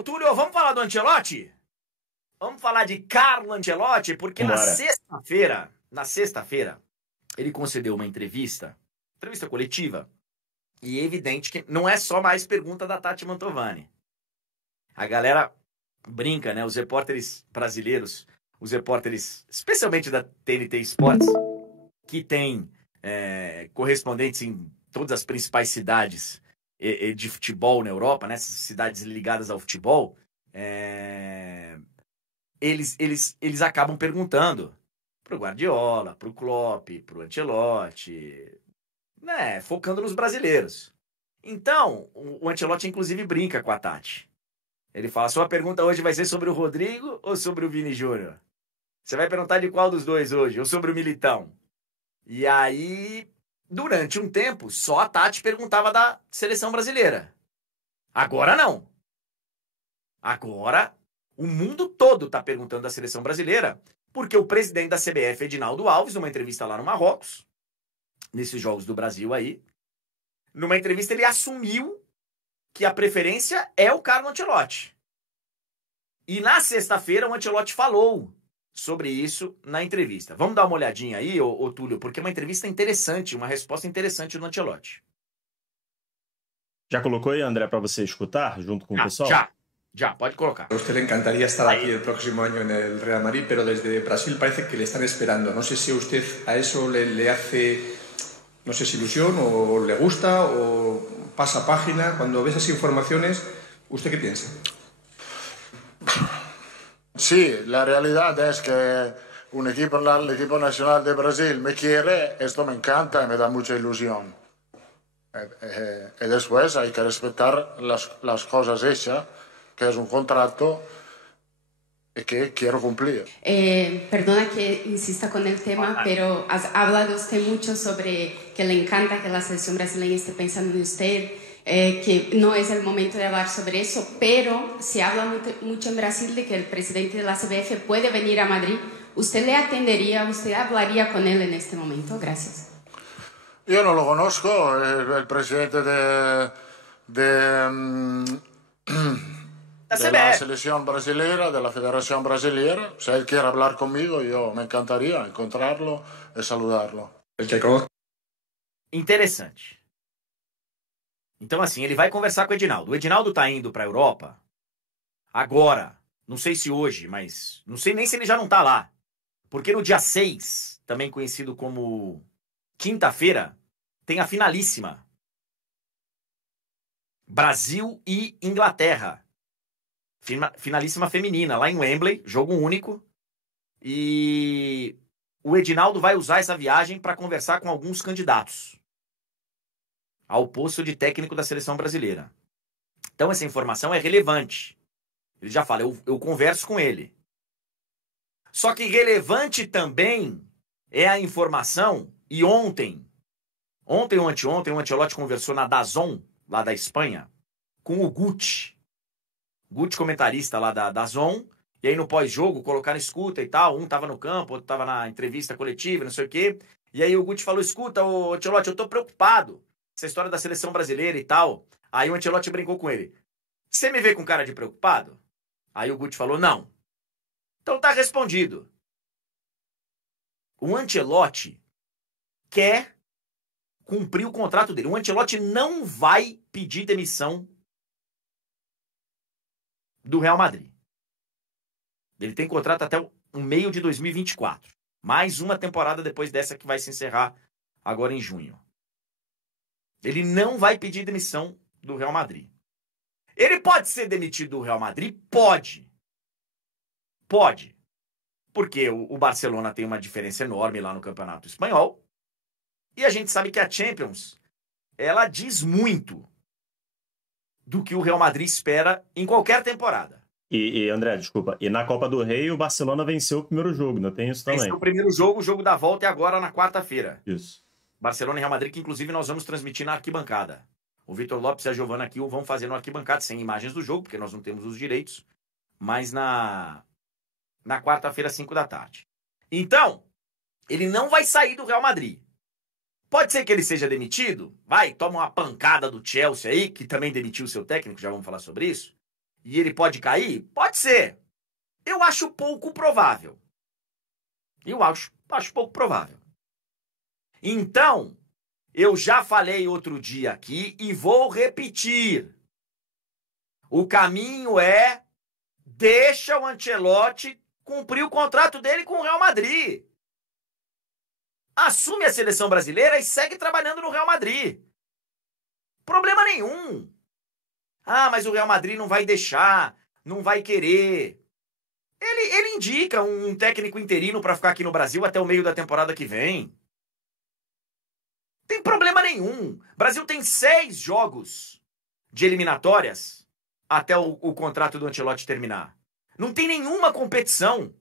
Ô, Túlio, vamos falar do Ancelotti? Vamos falar de Carlo Ancelotti, porque na sexta-feira, ele concedeu uma entrevista coletiva, e é evidente que não é só mais pergunta da Tati Mantovani. A galera brinca, né? Os repórteres brasileiros, os repórteres, especialmente da TNT Sports, que tem correspondentes em todas as principais cidades de futebol na Europa, né? Cidades ligadas ao futebol, eles acabam perguntando pro Guardiola, pro Klopp, pro Ancelotti, né? Focando nos brasileiros. Então, o Ancelotti inclusive brinca com a Tati. Ele fala, sua pergunta hoje vai ser sobre o Rodrigo ou sobre o Vini Júnior? Você vai perguntar de qual dos dois hoje? Ou sobre o Militão? E aí, durante um tempo, só a Tati perguntava da seleção brasileira. Agora não. Agora, o mundo todo está perguntando da seleção brasileira, porque o presidente da CBF, Edinaldo Alves, numa entrevista lá no Marrocos, nesses Jogos do Brasil aí, numa entrevista ele assumiu que a preferência é o Carlo Ancelotti. E na sexta-feira o Ancelotti falou sobre isso na entrevista. Vamos dar uma olhadinha aí, ô Túlio, porque é uma entrevista interessante, uma resposta interessante do Ancelotti. Já colocou aí, André, para você escutar junto com o pessoal? Já, pode colocar. A usted le encantaría estar aquí el próximo año en el Real Madrid, pero desde Brasil parece que le están esperando. No sé si a usted a eso le hace, no sé si ilusión o le gusta o pasa página. Cuando ve esas informaciones, ¿usted qué piensa? Sí, la realidad es que un equipo, el equipo nacional de Brasil me quiere, esto me encanta y me da mucha ilusión. Y después hay que respetar las cosas hechas, que es un contrato que quiero cumplir. Perdona que insista con el tema, pero ha hablado usted mucho sobre que le encanta que la selección brasileña esté pensando en usted, que no es el momento de hablar sobre eso, pero se habla mucho en Brasil de que el presidente de la CBF puede venir a Madrid. ¿Usted le atendería, usted hablaría con él en este momento? Gracias. Yo no lo conozco, el presidente de la selección brasileña, de la Federación Brasileña. Si él quiere hablar conmigo, yo me encantaría encontrarlo y saludarlo. Interessante. Então, assim, ele vai conversar com o Edinaldo. O Edinaldo tá indo pra Europa agora. Não sei se hoje, mas não sei nem se ele já não tá lá. Porque no dia 6, também conhecido como quinta-feira, tem a finalíssima. Brasil e Inglaterra. Finalíssima feminina, lá em Wembley, jogo único. E o Edinaldo vai usar essa viagem para conversar com alguns candidatos ao posto de técnico da seleção brasileira. Então essa informação é relevante. Ele já fala, eu converso com ele. Só que relevante também é a informação, e ontem ou anteontem, o Ancelotti conversou na DAZN, lá da Espanha, com o Guti, comentarista lá da DAZN, e aí no pós-jogo colocaram escuta e tal, um tava no campo, outro tava na entrevista coletiva, não sei o quê, e aí o Guti falou, escuta, ô Ancelotti, eu tô preocupado, essa história da seleção brasileira e tal. Aí o Ancelotti brincou com ele, você me vê com cara de preocupado? Aí o Guti falou, não. Então tá respondido. O Ancelotti quer cumprir o contrato dele. O Ancelotti não vai pedir demissão do Real Madrid. Ele tem contrato até o meio de 2024. Mais uma temporada depois dessa que vai se encerrar agora em junho. Ele não vai pedir demissão do Real Madrid. Ele pode ser demitido do Real Madrid? Pode. Pode. Porque o Barcelona tem uma diferença enorme lá no Campeonato Espanhol. E a gente sabe que a Champions, ela diz muito do que o Real Madrid espera em qualquer temporada. E André, desculpa, e na Copa do Rei o Barcelona venceu o primeiro jogo, não tem isso também? Venceu o primeiro jogo, o jogo da volta é agora na quarta-feira. Isso. Barcelona e Real Madrid, que inclusive nós vamos transmitir na arquibancada. O Vitor Lopes e a Giovana aqui vão fazer no arquibancada, sem imagens do jogo, porque nós não temos os direitos, mas na quarta-feira, 5 da tarde. Então, ele não vai sair do Real Madrid. Pode ser que ele seja demitido, toma uma pancada do Chelsea aí, que também demitiu o seu técnico, já vamos falar sobre isso, e ele pode cair? Pode ser. Eu acho pouco provável. Eu acho pouco provável. Então, eu já falei outro dia aqui e vou repetir. O caminho é deixa o Ancelotti cumprir o contrato dele com o Real Madrid. Assume a seleção brasileira e segue trabalhando no Real Madrid. Problema nenhum. Ah, mas o Real Madrid não vai deixar, não vai querer. Ele indica um técnico interino para ficar aqui no Brasil até o meio da temporada que vem. Tem problema nenhum. O Brasil tem 6 jogos de eliminatórias até o contrato do Ancelotti terminar. Não tem nenhuma competição.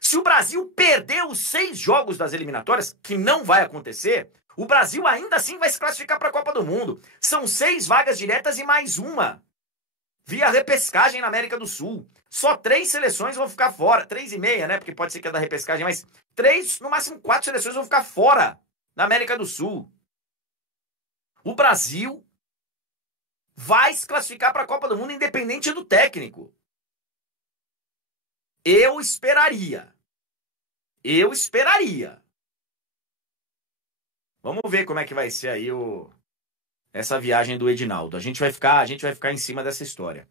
Se o Brasil perder os 6 jogos das eliminatórias, que não vai acontecer, o Brasil ainda assim vai se classificar para a Copa do Mundo. São 6 vagas diretas e mais uma via repescagem na América do Sul. Só 3 seleções vão ficar fora. 3,5, né? Porque pode ser que é da repescagem, mas 3, no máximo 4 seleções vão ficar fora na América do Sul. O Brasil vai se classificar para a Copa do Mundo independente do técnico. Eu esperaria. Vamos ver como é que vai ser aí essa viagem do Edinaldo. A gente vai ficar em cima dessa história.